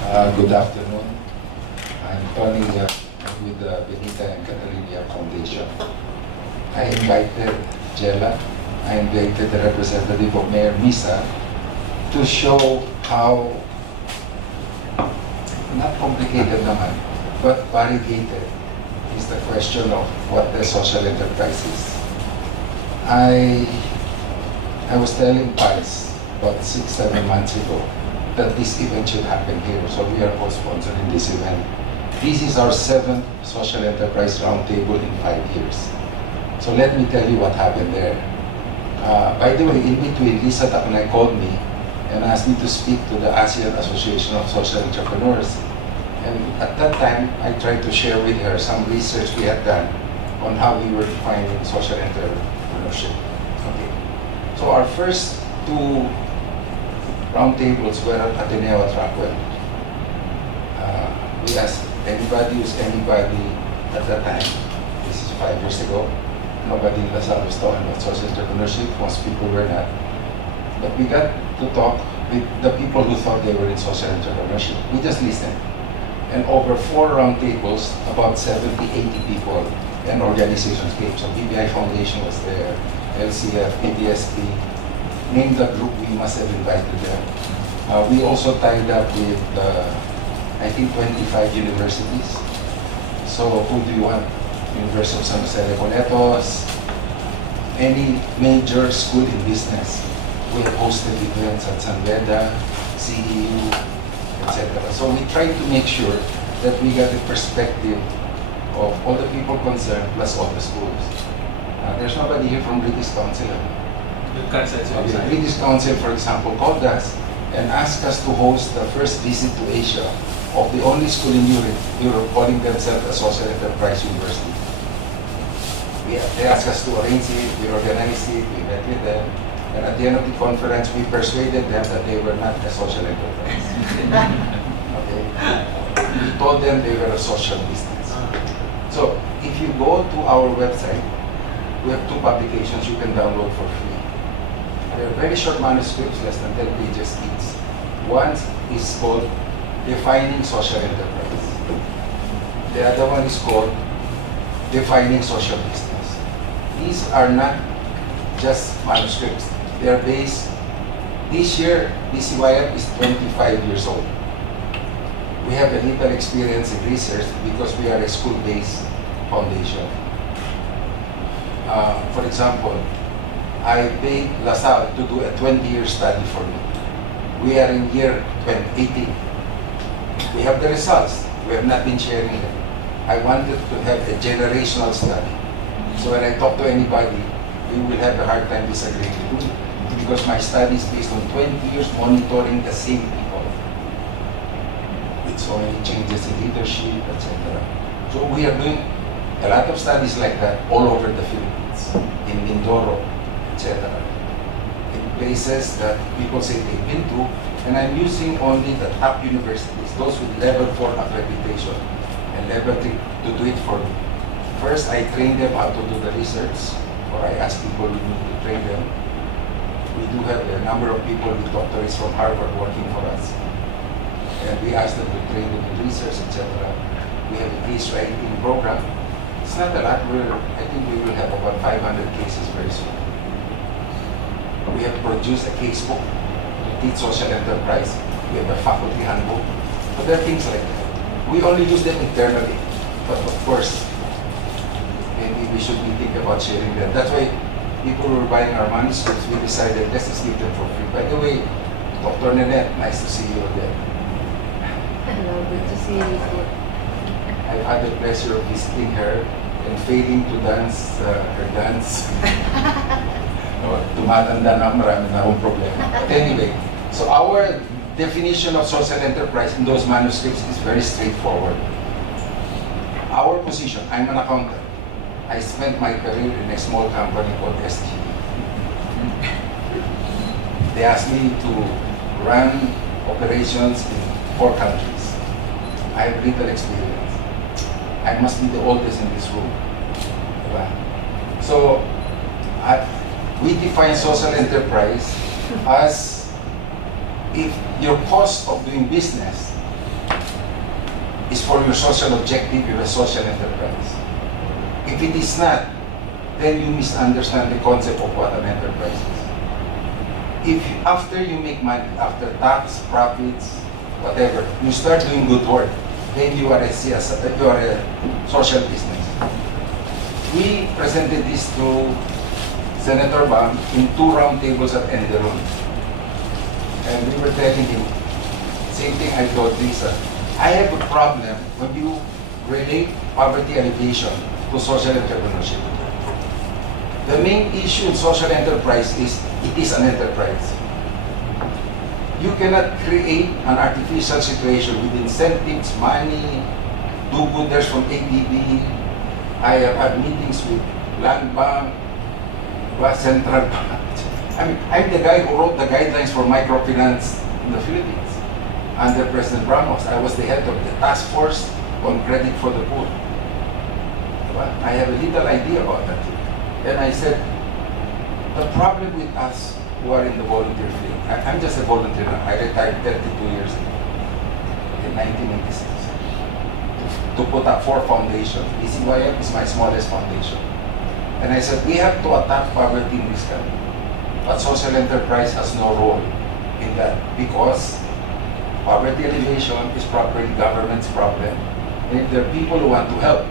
Good afternoon. I'm Tony with the Benita and Catalina Foundation. I invited Jella, I invited the representative of Mayor Misa to show how, not complicated naman, but variegated is the question of what the social enterprise is. I was telling Pies about 6-7 months ago that this event should happen here, so we are co-sponsoring this event. This is our 7th social enterprise roundtable in 5 years. So let me tell you what happened there. By the way, in between, Lisa Taknay called me and asked me to speak to the ASEAN Association of Social Entrepreneurs. And at that time, I tried to share with her some research we had done on how we were defining social entrepreneurship. Okay. So our first 2 roundtables were at Ateneo at Rockwell. We asked anybody who's anybody at that time. This is 5 years ago. Nobody in LaSalle was talking about social entrepreneurship. Most people were not. But we got to talk with the people who thought they were in social entrepreneurship. We just listened. And over 4 roundtables, about 70, 80 people and organizations came. So BPI Foundation was there, LCF, PTSP. Name the group, we must have invited them. We also tied up with, I think, 25 universities. So who do you want? University of San Jose Recoletos, any major school in business. We have hosted events at San Beda, CEU, etc. So we tried to make sure that we got the perspective of all the people concerned plus all the schools. There's nobody here from British Council. The British Council, for example, called us and asked us to host the first visit to Asia of the only school in Europe calling themselves a social enterprise university. They asked us to arrange it, we organized it, we met with them, and at the end of the conference, we persuaded them that they were not a social enterprise. Okay? We told them they were a social business. So, if you go to our website, we have 2 publications you can download for free. They're very short manuscripts, less than 10 pages each. One is called Defining Social Enterprise. The other one is called Defining Social Business. These are not just manuscripts. They are based, this year, DCYF is 25 years old. We have a little experience in research because we are a school-based foundation. For example, I paid LaSalle to do a 20-year study for me. We are in year 18. We have the results. We have not been sharing them. I wanted to have a generational study. So when I talk to anybody, we will have a hard time disagreeing with me because my study is based on 20 years monitoring the same people with so many changes in leadership, etc. So we are doing a lot of studies like that all over the Philippines, in Mindoro, etc. In places that people say they've been to, and I'm using only the top universities, those with level 4 accreditation and level 3 to do it for me. First, I train them how to do the research, or I ask people with me to train them. We do have a number of people with doctorates from Harvard working for us. And we ask them to train them in research, etc. We have a case writing program. It's not a lot. I think we will have about 500 cases very soon. We have produced a casebook to teach social enterprise. We have a faculty handbook. But there are things like that. We only use them internally. But of course, maybe we should think about sharing them. That's why people who were buying our manuscripts, we decided let's just give them for free. By the way, Dr. Nanette, nice to see you again. Hello, good to see you too. I've had the pleasure of visiting her and failing to dance her dance. Tumatanda na, marami na akong problema. But anyway, so our definition of social enterprise in those manuscripts is very straightforward. Our position, I'm an accountant. I spent my career in a small company called SG. They asked me to run operations in 4 countries. I have little experience. I must be the oldest in this room. So, we define social enterprise as if your cost of doing business is for your social objective, you're a social enterprise. If it is not, then you misunderstand the concept of what an enterprise is. If after you make money, after tax, profits, whatever, you start doing good work, then you are a social business. We presented this to Senator Bam in 2 roundtables at Enderon. And we were telling him, same thing I told Lisa, I have a problem when you relate poverty alleviation to social entrepreneurship. The main issue in social enterprise is it is an enterprise. You cannot create an artificial situation with incentives, money, do-gooders from ADB. I have had meetings with Land Bank, Central Bank. I mean, I'm the guy who wrote the guidelines for microfinance in the Philippines. Under President Ramos, I was the head of the task force on credit for the poor. I have a little idea about that. And I said, the problem with us who are in the volunteer field, I'm just a volunteer now. I retired 32 years ago, in 1986, to put up 4 foundations. DCYF is my smallest foundation. And I said, we have to attack poverty in this country. But social enterprise has no role in that because poverty alleviation is probably government's problem. And if there are people who want to help,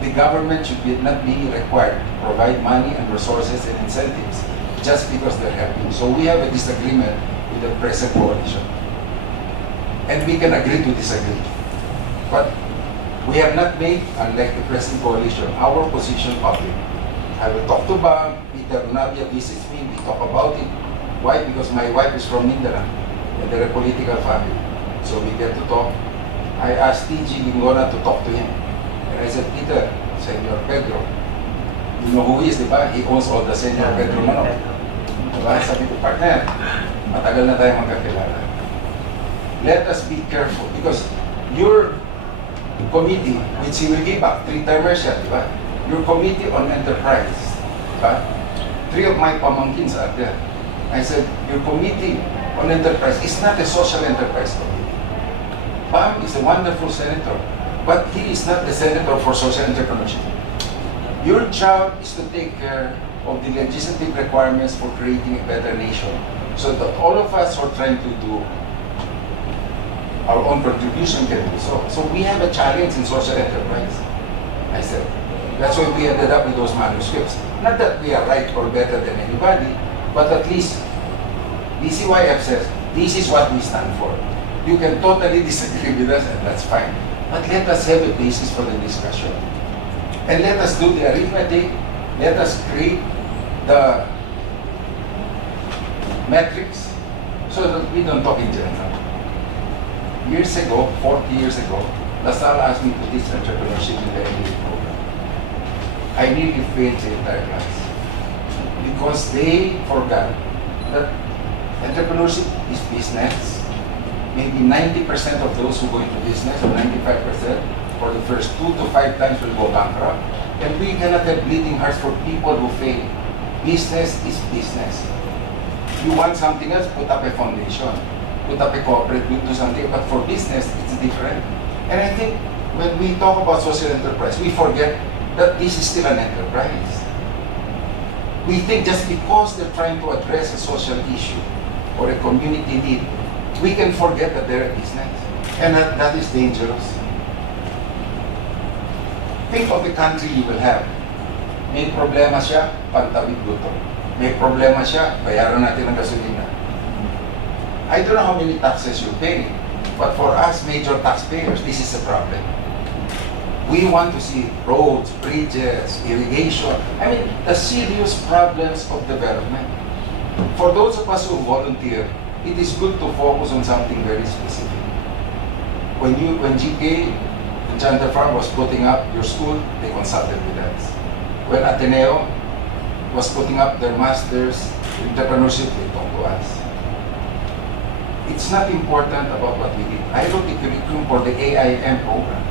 the government should not be required to provide money and resources and incentives just because they're helping. So we have a disagreement with the present coalition. And we can agree to disagree. But we have not made, unlike the present coalition, our position public. I will talk to Bam, Peter Unabia visits me, we talk about it. Why? Because my wife is from Mindanao, and they're a political family. So we get to talk. I asked TG Lingona to talk to him. And I said, Peter, Senor Pedro, you know who he is, di ba? He owns all the Senor Pedro Manok. Diba? Sabi ko, partner, matagal na tayo magkakilala. Let us be careful because your committee, which he will give back, 3-termers siya, di ba? Your committee on enterprise, diba? 3 of my pamangkins are there. I said, your committee on enterprise is not a social enterprise committee. Bam is a wonderful senator, but he is not the senator for social entrepreneurship. Your job is to take care of the legislative requirements for creating a better nation so that all of us who are trying to do our own contribution can do so. So we have a challenge in social enterprise, I said. That's why we ended up with those manuscripts. Not that we are right or better than anybody, but at least DCYF says, this is what we stand for. You can totally disagree with us, and that's fine. But let us have a basis for the discussion. And let us do the arithmetic. Let us create the metrics so that we don't talk in general. Years ago, 40 years ago, LaSalle asked me to teach entrepreneurship in the MBA program. I nearly failed the entire class because they forgot that entrepreneurship is business. Maybe 90% of those who go into business, or 95%, for the first 2 to 5 times will go bankrupt. And we cannot have bleeding hearts for people who fail. Business is business. You want something else, put up a foundation, put up a corporate, do something. But for business, it's different. And I think when we talk about social enterprise, we forget that this is still an enterprise. We think just because they're trying to address a social issue or a community need, we can forget that they're a business. And that is dangerous. Think of the country you will have. May problema siya, pantawid luto. May problema siya, bayaran natin ang gasolina. I don't know how many taxes you pay, but for us major taxpayers, this is a problem. We want to see roads, bridges, irrigation. I mean, the serious problems of development. For those of us who volunteer, it is good to focus on something very specific. When GK and Chandra Farm was putting up your school, they consulted with us. When Ateneo was putting up their masters in entrepreneurship, they talked to us. It's not important about what we did. I wrote the curriculum for the AIM program.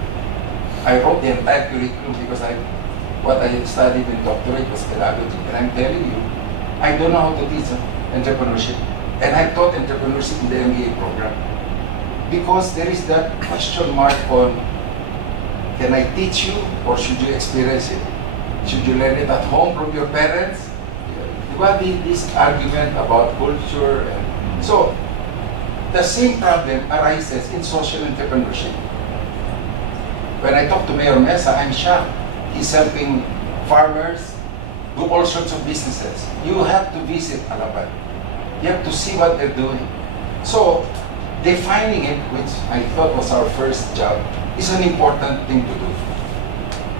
I wrote the entire curriculum because what I studied in doctorate was pedagogy. And I'm telling you, I don't know how to teach entrepreneurship. And I taught entrepreneurship in the MBA program. Because there is that question mark on Can I teach you or should you experience it? Should you learn it at home from your parents? Diba, this argument about culture. So, the same problem arises in social entrepreneurship. When I talk to Mayor Mesa, I'm shocked. He's helping farmers do all sorts of businesses. You have to visit Alapan. You have to see what they're doing. So, defining it, which I thought was our first job, is an important thing to do.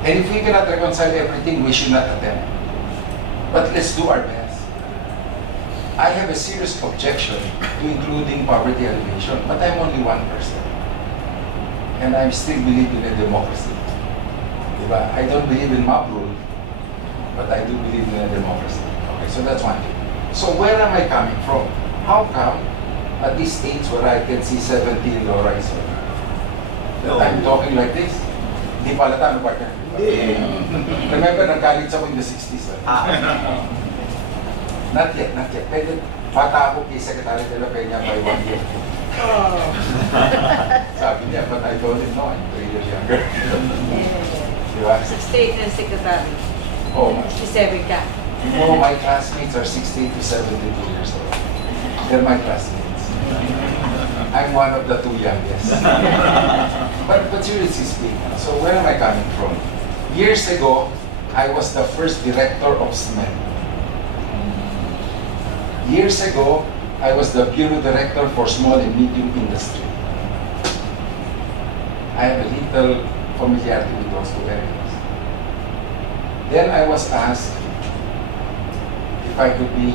And if we cannot reconcile everything, we should not attempt. But let's do our best. I have a serious objection to including poverty alleviation, but I'm only one person. And I still believe in a democracy. Diba? I don't believe in mob rule, but I do believe in a democracy. Okay, so that's one thing. So where am I coming from? How come at this age where I can see 17 horizon, that I'm talking like this? Di pala tayo partner. Remember, nag-college ako in the 60s. Not yet. Pwede, bata ako kay Secretary de la Peña by 1 year. Oh. Sabi niya, but I told him, no, I'm 3 years younger. Diba? 68 na secretary. Oh, 67 ka. no, my classmates are 60 to 72 years old. They're my classmates. I'm one of the 2 youngest. But seriously speaking, so where am I coming from? Years ago, I was the first director of SMED. Years ago, I was the Bureau Director for Small and Medium Industry. I have a little familiarity with those two areas. Then I was asked if I could be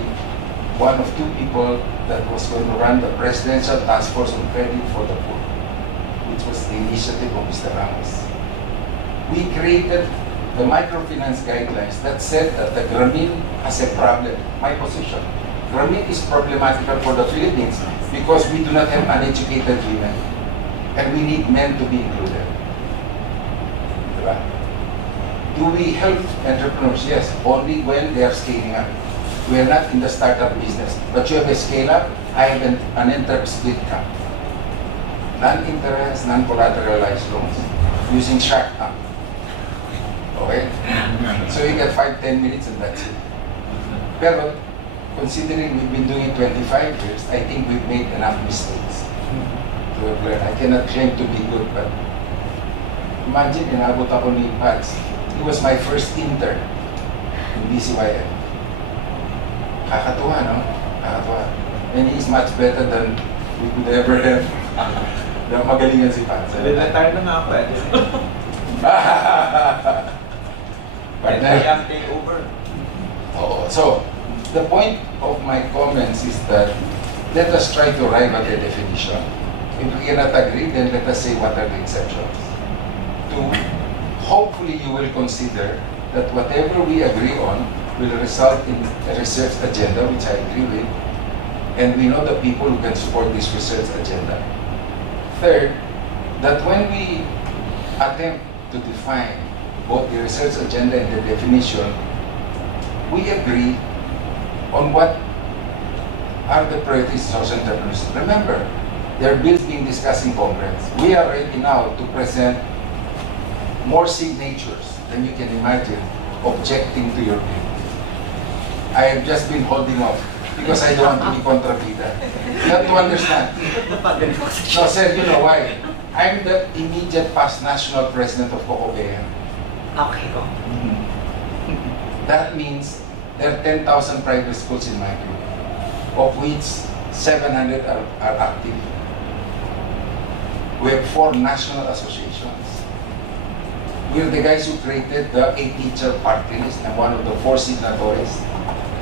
one of 2 people that was going to run the Presidential Task Force on Credit for the Poor, which was the initiative of Mr. Ramos. We created the microfinance guidelines that said that the Grameen has a problem. My position. Grameen is problematical for the Philippines because we do not have uneducated women and we need men to be included. Diba? Do we help entrepreneurs? Yes, only when they are scaling up. We are not in the startup business. But you have a scale up, I have an split cap. Non-interest, non-collateralized loans using Shark Tank. Okay? So you get 5-10 minutes and that's it. Pero, considering we've been doing it 25 years, I think we've made enough mistakes to have learned. I cannot claim to be good, but imagine, inabot ako ni Pats. He was my first intern in BCYM. Kakatuwa, no? Kakatuwa. And he is much better than we could ever have. Magaling yan si Pats. Retire na nga ako eh. But Kaya take over. oh, so, the point of my comments is that let us try to arrive at a definition. If we cannot agree, then let us say what are the exceptions. 2, hopefully you will consider that whatever we agree on will result in a research agenda, which I agree with, and we know the people who can support this research agenda. 3rd, that when we attempt to define both the research agenda and the definition, we agree on what are the priorities of social entrepreneurs. Remember, there are bills being discussed in Congress. We are ready now to present more signatures than you can imagine objecting to your bill. I have just been holding off because I don't want to be contrabida. You have to understand. No, sir, you know why? I'm the immediate past national president of COCOBEM. Okay. That means there are 10,000 private schools in my group, of which 700 are active. We have 4 national associations. We're the guys who created the 8-teacher party list and one of the 4 signatories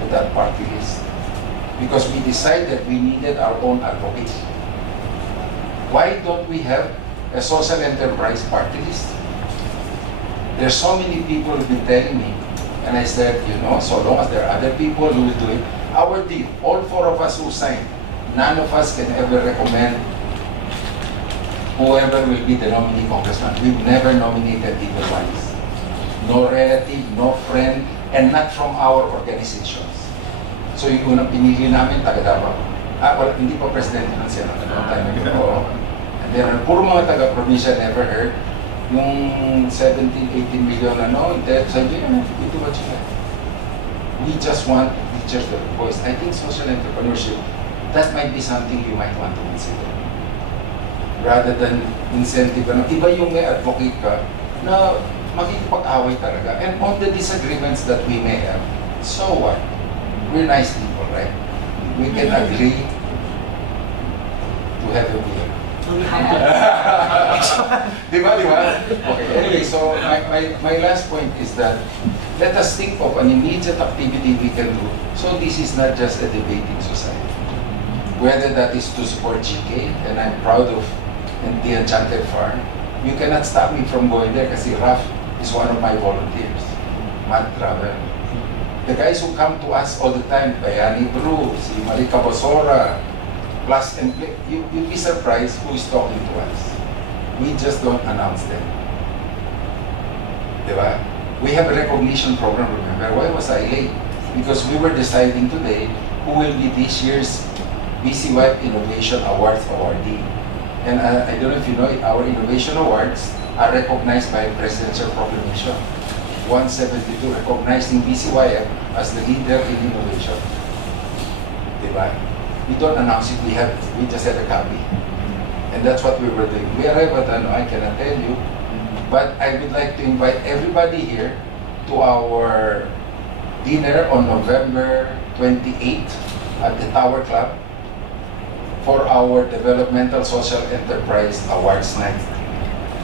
to that party list. Because we decided we needed our own advocates. Why don't we have a social enterprise party list? There's so many people who've been telling me, and I said, you know, so long as there are other people who will do it, our team, all 4 of us who signed, none of us can ever recommend whoever will be the nominee congressman. We've never nominated either one. No relative, no friend, and not from our organizations. So yung unang pinili namin, taga Davao. Wala, hindi pa presidente ng Senado. And then, puro mga taga-provincia never heard. yung 17, 18 million sabi nyo, ito ba sila? We just want teachers to voice. I think social entrepreneurship, that might be something you might want to consider. Rather than incentive, iba yung may advocate ka na makikipag-away talaga. And on the disagreements that we may have, so what? We're nice people, right? We can agree to have a beer. Di ba? Okay, anyway, so my last point is that let us think of an immediate activity we can do. So this is not just a debating society. Whether that is to support GK, and I'm proud of the Enchanted Farm, you cannot stop me from going there kasi Raf is one of my volunteers. Mad Travel. The guys who come to us all the time, Bayani Bru, si Marika Bosora, plus and play, you'd be surprised who is talking to us. We just don't announce them. Diba? We have a recognition program, remember? Why was I late? Because we were deciding today who will be this year's BCY Innovation Awards awardee. And I don't know if you know it, our innovation awards are recognized by Presidential Proclamation 172, recognizing BCYF as the leader in innovation. Diba? We don't announce it, we just had a copy. And that's what we were doing. We arrived at I cannot tell you, but I would like to invite everybody here to our dinner on November 28th at the Tower Club for our Developmental Social Enterprise Awards night.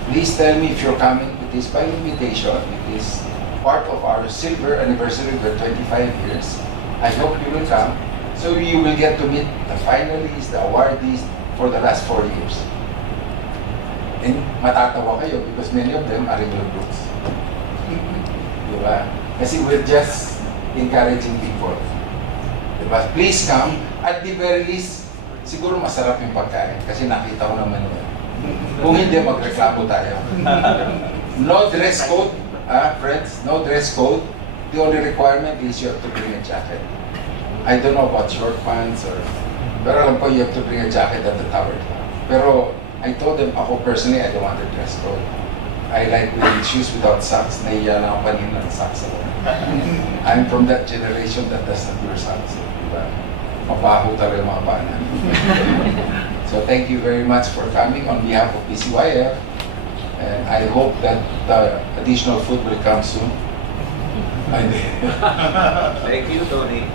Please tell me if you're coming. It is by invitation. It is part of our silver anniversary with 25 years. I hope you will come. So you will get to meet the finalists, the awardees for the last 4 years. And matatawa kayo because many of them are in your groups. Diba? Kasi we're just encouraging people. Diba? Please come. At the very least, siguro masarap yung pagkain kasi nakita ko naman yun. Kung hindi, magreklamo tayo. No dress code, friends, no dress code. The only requirement is you have to bring a jacket. I don't know about short pants pero alam ko you have to bring a jacket at the Tower Club. Pero I told them, ako personally, I don't want a dress code. I like wearing shoes without socks. Nahiya na ako kanina ng socks ako. I'm from that generation that doesn't wear socks. Diba? Mabaho talaga mga paa namin. So thank you very much for coming on behalf of BCYF. And I hope that the additional food will come soon. Thank you, Tony.